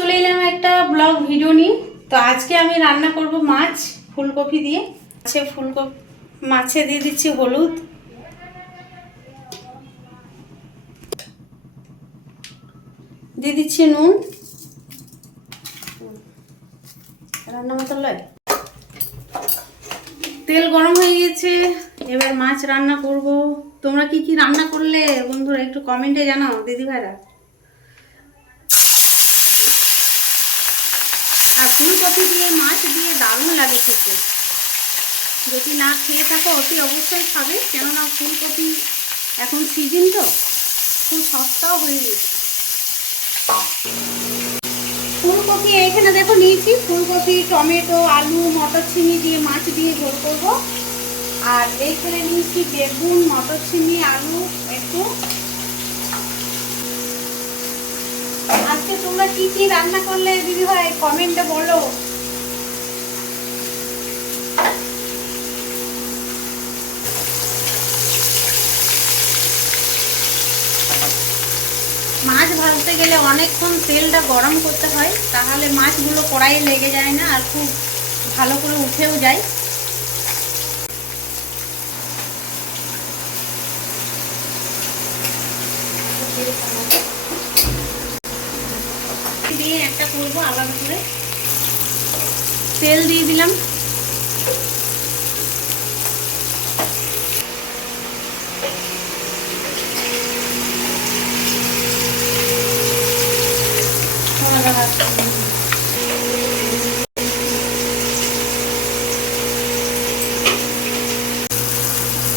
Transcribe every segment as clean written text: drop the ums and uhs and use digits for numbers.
চলে এলাম একটা ব্লগ ভিডিও নিয়ে। তো আজকে আমি রান্না করব মাছ ফুলকপি দিয়ে। মাছে দিয়ে দিচ্ছি হলুদ, দিয়ে দিচ্ছি নুন, রান্না মতো লাগে। তেল গরম হয়ে গেছে, এবার মাছ রান্না করব। তোমরা কি কি রান্না করলে বন্ধুরা একটু কমেন্টে জানাও দিদি ভাইরা। আর ফুলকপি দিয়ে মাছ দিয়ে দারুণ লাগে খেতে। যদি না খেয়ে থাকো অতি অবশ্যই খাবে, কেননা ফুলকপি এখন সিজন তো, খুব সস্তাও হয়ে গেছে। ফুলকপি এখানে দেখো নিয়েছি, ফুলকপি, টমেটো, আলু, মটরছিমি দিয়ে মাছ দিয়ে ঝোল করব। আর এইখানে নিয়েছি বেগুন, মটরছিমি, আলু একটু। আজকে তোমরা কি কি রান্না করলে দিদি ভাই কমেন্টে বলো। মাছ ভাজতে গেলে অনেকক্ষণ তেলটা গরম করতে হয়, তাহলে মাছগুলো কড়াইয়ে লেগে যায় না আর খুব ভালো করে উঠেও যায়। দিয়ে একটা করবো আলাদা করে, তেল দিয়ে দিলাম।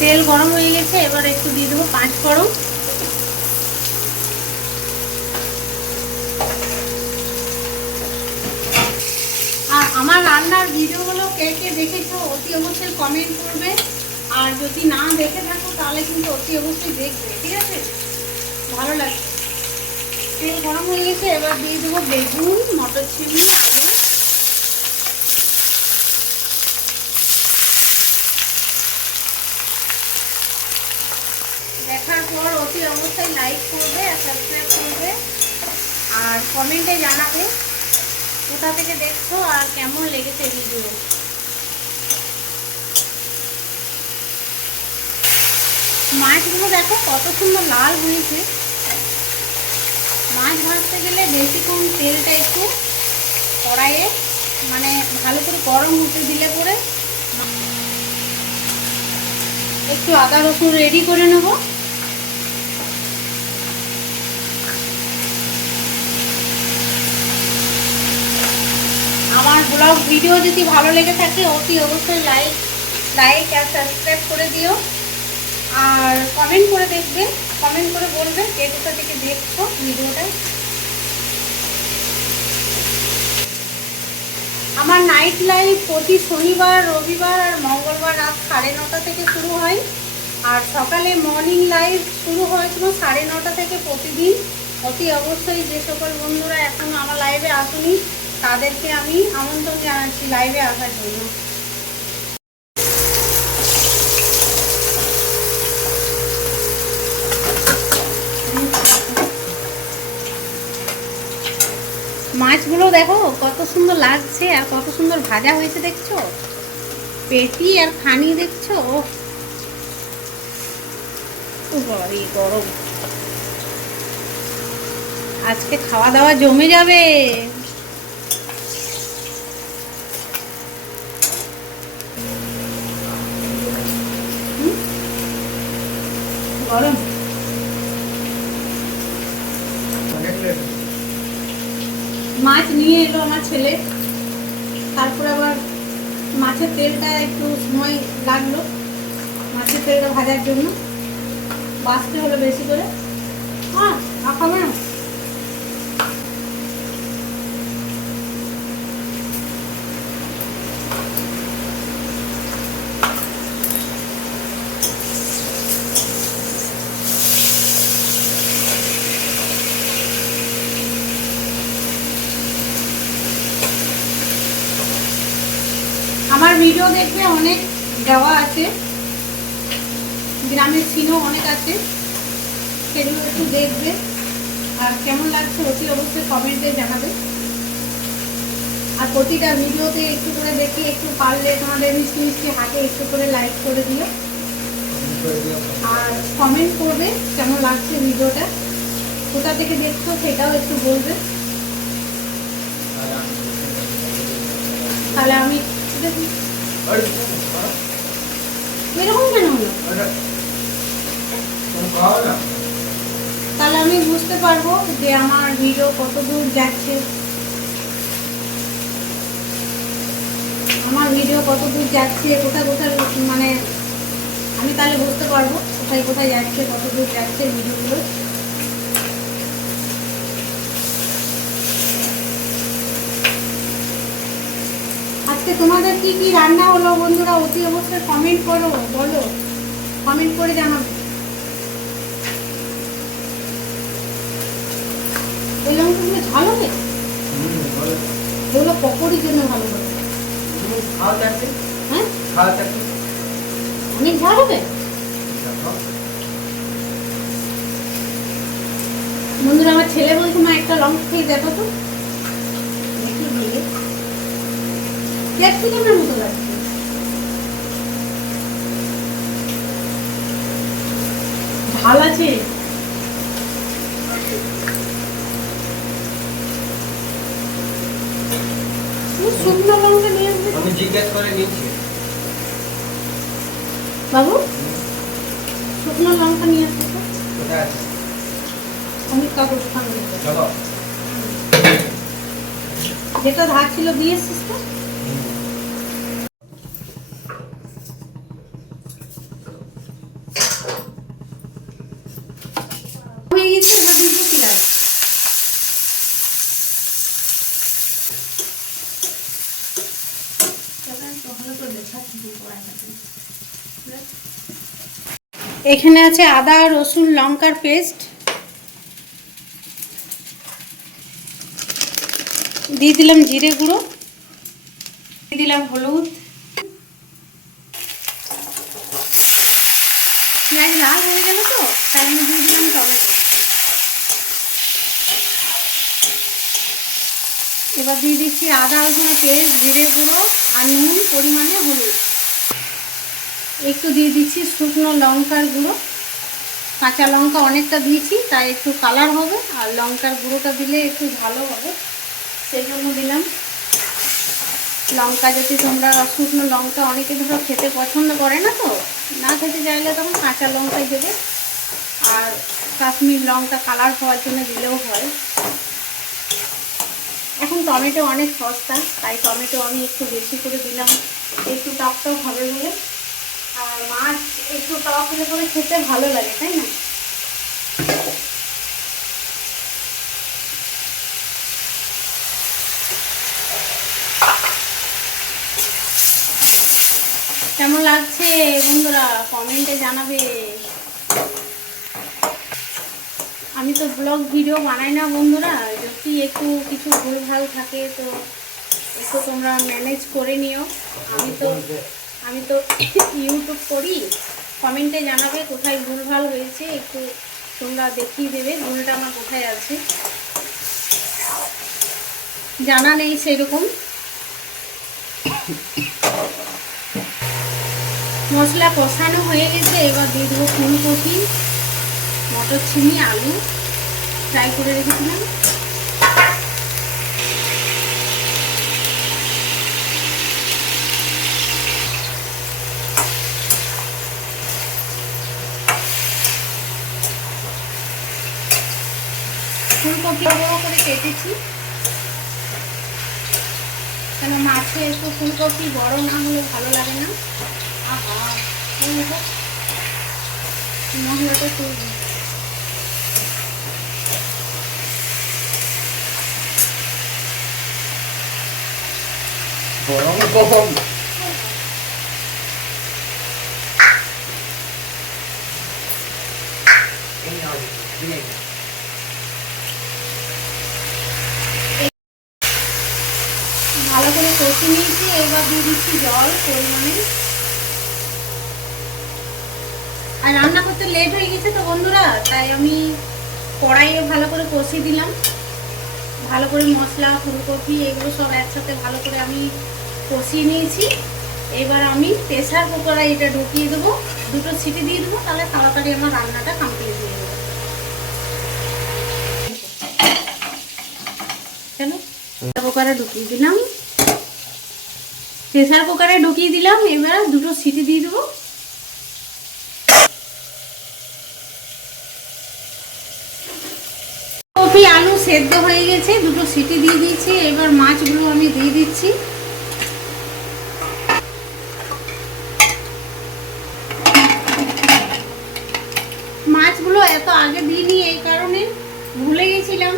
তেল গরম হয়ে গেছে, এবার একটু দিয়ে দেবো 5 ফোড়ন। আর আমার রান্নার ভিডিওগুলো কে কে দেখেছো অতি অবশ্যই কমেন্ট করবে। আর যদি না দেখে থাকো তাহলে কিন্তু অতি অবশ্যই দেখবে, ঠিক আছে? ভালো লাগবে। তেল গরম হয়ে গেছে, এবার দিয়ে দেবো বেগুন, মটরছিমি, আলু। দেখার পর অতি অবশ্যই লাইক করবে আর সাবস্ক্রাইব করবে, আর কমেন্টে জানাবে কোথা থেকে দেখছো আর কেমন লেগেছে ভিডিও। মাছগুলো দেখো কত সুন্দর লাল হয়েছে। মাছ ভাজতে গেলে বেশিক্ষণ তেলটা একটু কড়াইয়ে মানে ভালো করে গরম হতে দিলে পরে একটু আদা রসুন রেডি করে নেব। আমার ব্লগ ভিডিও যদি ভালো লেগে থাকে অতি অবশ্যই লাইক আর সাবস্ক্রাইব করে দিও, আর কমেন্ট করে দেখবে, কমেন্ট করে বলবে কে কোথা থেকে দেখছো ভিডিওটা। আমার নাইট লাইভ প্রতি শনিবার, রবিবার আর মঙ্গলবার রাত 9:30 থেকে শুরু হয়। আর সকালে মর্নিং লাইভ শুরু হয়েছিল 9:30 থেকে প্রতিদিন। অতি অবশ্যই যে সকল বন্ধুরা এখনো আমার লাইভে আসেনি তাদেরকে আমি আমন্ত্রণ জানাচ্ছি লাইভে আসার জন্য। মাছগুলো দেখো কত সুন্দর লাগছে আর কত সুন্দর ভাজা হয়েছে, দেখছো? পেটি আর খানি দেখছো? গরম, আজকে খাওয়া দাওয়া জমে যাবে। গরম মাছ নিয়ে এলো আমার ছেলে, তারপর আবার মাছের তেলটা একটু সময় লাগলো মাছের তেলটা ভাজার জন্য, বাছতে হলো বেশি করে। হ্যাঁ খাবে না। আমার ভিডিও দেখবে অনেক দেওয়া আছে, গ্রামের সিনও অনেক আছে, সেগুলো একটু দেখবে। আর কেমন লাগছে অতি অবশ্যই কমেন্টে জানাবে। আর প্রতিটা ভিডিওতে একটু করে দেখি, একটু পারলে তোমাদের মিষ্টি মিষ্টি হাতে একটু করে লাইক করে দিও, আর কমেন্ট করবে কেমন লাগছে ভিডিওটা, কোথা থেকে দেখছো সেটাও একটু বলবে, তাহলে আমি এরকম কেন হলো, তাহলে আমি বুঝতে পারবো যে আমার ভিডিও কত দূর যাচ্ছে, আমার ভিডিও কত দূর যাচ্ছে, কোথায় কোথায়, মানে আমি তাহলে বুঝতে পারবো কোথায় কোথায় যাচ্ছে, কত দূর যাচ্ছে ভিডিওগুলো। আজকে তোমাদের কি কি রান্না হলো বন্ধুরা অতি অবশ্যই কমেন্ট করো, বলো, কমেন্ট করে জানাবে। ওই লঙ্কাগুলো ঝাল হবে, ওগুলো পকোড়ির জন্য ভালো হবে। হ্যাঁ অনেক ঝাল হবে বন্ধুরা। আমার ছেলে বলছে মা একটা লঙ্কা খেয়ে দেখো তো, ক্যাপসিকামের মতো লাগছে। ঝাল আছে, শুকনো লঙ্কা নিয়ে আসবে, আমি জিজ্ঞেস করে নিচ্ছি বাবু শুকনো লঙ্কা নিয়ে আসবে তো, কোথায় আছে অনেক কাগজ খাঙ্গে চলো যেটা ধার ছিল দিয়ে এসছিস তো। হয়ে গেছে, এবার দিব পেঁয়াজ। এখানে আছে আদা রসুন লঙ্কার পেস্ট, দিয়ে দিলাম জিরে গুঁড়ো, দিয়ে দিলাম হলুদ, পেঁয়াজ লাল হয়ে গেল তো তাই আমি দিয়ে দিলাম টমেটো। এবার দিয়ে দিচ্ছি আদা রসুনের পেস্ট, জিরে গুঁড়ো আর নুন পরিমাণে, হলুদ, একটু দিয়ে দিচ্ছি শুকনো লঙ্কার গুঁড়ো, কাঁচা লঙ্কা অনেকটা দিয়েছি তাই একটু কালার হবে, আর লঙ্কার গুঁড়োটা দিলে একটু ভালো হবে সেই জন্য দিলাম। লঙ্কা যদি তোমরা শুকনো লঙ্কা অনেকে ধরো খেতে পছন্দ করে না, তো না খেতে চাইলে তখন কাঁচা লঙ্কাই দেবে, আর কাশ্মীর লঙ্কা কালার হওয়ার জন্য দিলেও হয়। এখন টমেটো অনেক সস্তা তাই টমেটো আমি একটু বেশি করে দিলাম, একটু টক টক হবে বলে, আর মাছ একটু টক হলে পরে খেতে ভালো লাগে তাই না। কেমন লাগছে বন্ধুরা কমেন্টে জানাবে। আমি তো ব্লগ ভিডিও বানাই না বন্ধুরা, যদি একটু কিছু ভুলভাল থাকে তো একটু তোমরা ম্যানেজ করে নিও। আমি তো ইউটিউব করি, কমেন্টে জানাবে কোথায় ভুলভাল হয়েছে, একটু তোমরা দেখিয়ে দেবে ভুলটা আমার কোথায় আছে, জানা নেই সেরকম। মশলা কষানো হয়ে গেছে, এবার দিয়ে দেবো ফুলকপি, মটরছিমি, আলু ফ্রাই করে রেখেছিলাম, ফুলকপি বড় করে কেটেছি, কেন মাছে একটু ফুলকপি বড় না হলে ভালো লাগে না। আহা মশলাটা তুলবি, গরম গরম ভালো করে কষে নিয়েছি, এবার দিয়ে দিচ্ছি জল পরিমাণে। আর রান্না করতে লেট হয়ে গেছে তো বন্ধুরা, তাই আমি কড়াইয়ে ভালো করে কষিয়ে দিলাম, ভালো করে মশলা, ফুলকপি এগুলো সব একসাথে ভালো করে আমি কষিয়ে নিয়েছি। এবার আমি প্রেসার কুকারে এটা ঢুকিয়ে দেবো, 2টো সিটি দিয়ে দেবো, তাহলে তাড়াতাড়ি আমার রান্নাটা কমপ্লিট হয়ে যাবে। চলো কুকারে ঢুকিয়ে দিলাম, প্রেসার কুকারে ঢুকিয়ে দিলাম। এবার 2টো সিটি দিয়ে দেবো। কপি আলু সেদ্ধ হয়ে গেছে, 2টো সিটি দিয়ে দিয়েছি। এবার মাছগুলো আমি দিয়ে দিচ্ছি। মাছগুলো এত আগে দিইনি, এই কারণে ভুলে গেছিলাম।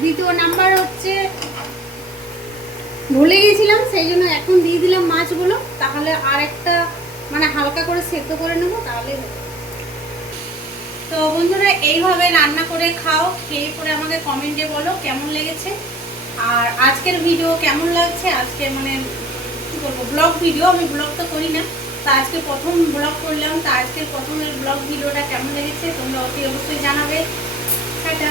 দ্বিতীয় নাম্বার হচ্ছে ভুলে গেছিলাম, সেই জন্য এখন দিয়ে দিলাম মাছগুলো। তাহলে আর একটা মানে হালকা করে সেদ্ধ করে নেবো, তাহলে হবে। তো বন্ধুরা, এইভাবে রান্না করে খাও, খেয়ে পরে আমাকে কমেন্টে বলো কেমন লেগেছে। আর আজকের ভিডিও কেমন লাগছে, আজকে মানে কী বলবো, ব্লগ ভিডিও, আমি ব্লগ তো করি না, তা আজকে প্রথম ব্লগ করলাম। তা আজকের প্রথমের ব্লগ ভিডিওটা কেমন লেগেছে তোমরা অতি অবশ্যই জানাবে। টাটা।